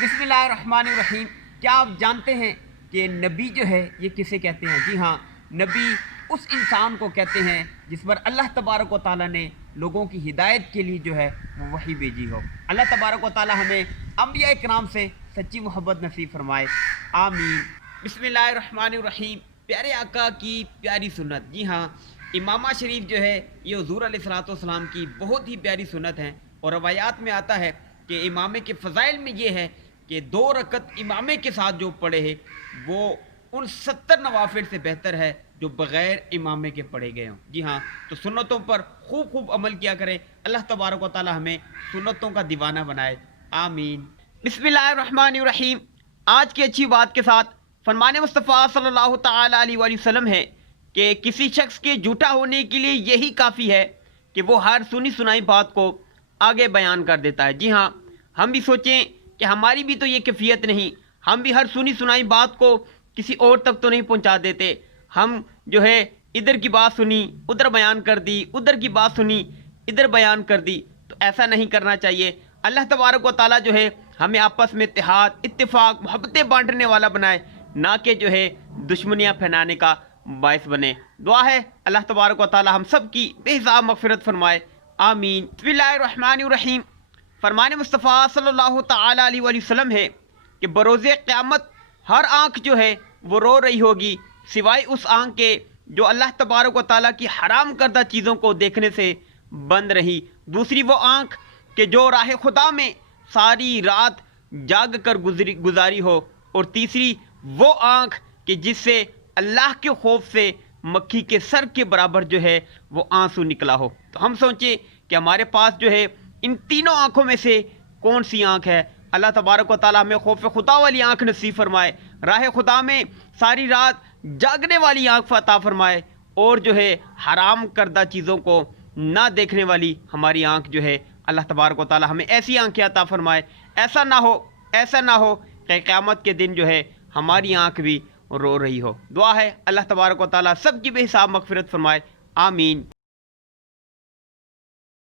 بسم اللہ الرحمن الرحیم۔ کیا آپ جانتے ہیں کہ نبی جو ہے یہ کسے کہتے ہیں؟ جی ہاں، نبی اس انسان کو کہتے ہیں جس پر اللہ تبارک و تعالیٰ نے لوگوں کی ہدایت کے لیے جو ہے وہ وحی بھیجی ہو۔ اللہ تبارک و تعالیٰ ہمیں انبیاء کرام سے سچی محبت نصیب فرمائے، آمین۔ بسم اللہ الرحمن الرحیم۔ پیارے آقا کی پیاری سنت، جی ہاں، امامہ شریف جو ہے یہ حضور علیہ الصلوۃ والسلام کی بہت ہی پیاری سنت ہے، اور روایات میں آتا ہے کہ امامے کے فضائل میں یہ ہے کہ 2 رکعت امامے کے ساتھ جو پڑھے ہے وہ ان 70 نوافل سے بہتر ہے جو بغیر امامے کے پڑھے گئے ہوں۔ جی ہاں، تو سنتوں پر خوب عمل کیا کرے۔ اللہ تبارک و تعالی ہمیں سنتوں کا دیوانہ بنائے، آمین۔ بسم اللہ الرحمن الرحیم۔ آج کی اچھی بات کے ساتھ فرمان مصطفیٰ صلی اللہ تعالی علیہ وآلہ وسلم ہے کہ کسی شخص کے جھوٹا ہونے کے لیے یہی کافی ہے کہ وہ ہر سنی سنائی بات کو آگے بیان کر دیتا ہے۔ جی ہاں، ہم بھی سوچیں کہ ہماری بھی تو یہ کیفیت نہیں، ہم بھی ہر سنی سنائی بات کو کسی اور تک تو نہیں پہنچا دیتے۔ ہم جو ہے ادھر کی بات سنی ادھر بیان کر دی، ادھر کی بات سنی ادھر بیان کر دی، تو ایسا نہیں کرنا چاہیے۔ اللہ تبارک و تعالیٰ جو ہے ہمیں آپس میں اتحاد، اتفاق، محبتیں بانٹنے والا بنائے، نہ کہ جو ہے دشمنیاں پھیلانے کا باعث بنے۔ دعا ہے اللہ تبارک و تعالیٰ ہم سب کی بے حساب مغفرت فرمائے، آمین۔ بسم اللہ الرحمن الرحیم۔ فرمان مصطفیٰ صلی اللہ تعالی علیہ وآلہ وسلم ہے کہ بروز قیامت ہر آنکھ جو ہے وہ رو رہی ہوگی سوائے اس آنکھ کے جو اللہ تبارک و تعالیٰ کی حرام کردہ چیزوں کو دیکھنے سے بند رہی، دوسری وہ آنکھ کہ جو راہ خدا میں ساری رات جاگ کر گزاری ہو، اور تیسری وہ آنکھ کہ جس سے اللہ کے خوف سے مکھی کے سر کے برابر جو ہے وہ آنسو نکلا ہو۔ تو ہم سوچیں کہ ہمارے پاس جو ہے ان تینوں آنکھوں میں سے کون سی آنکھ ہے؟ اللہ تبارک و تعالیٰ ہمیں خوف خدا والی آنکھ نصیب فرمائے، راہ خدا میں ساری رات جاگنے والی آنکھ عطا فرمائے، اور جو ہے حرام کردہ چیزوں کو نہ دیکھنے والی ہماری آنکھ جو ہے اللہ تبارک و تعالیٰ ہمیں ایسی آنکھیں عطا فرمائے۔ ایسا نہ ہو کہ قیامت کے دن جو ہے ہماری آنکھ بھی رو رہی ہو۔ دعا ہے اللہ تبارک و تعالیٰ سب کی بے حساب مغفرت فرمائے، آمین۔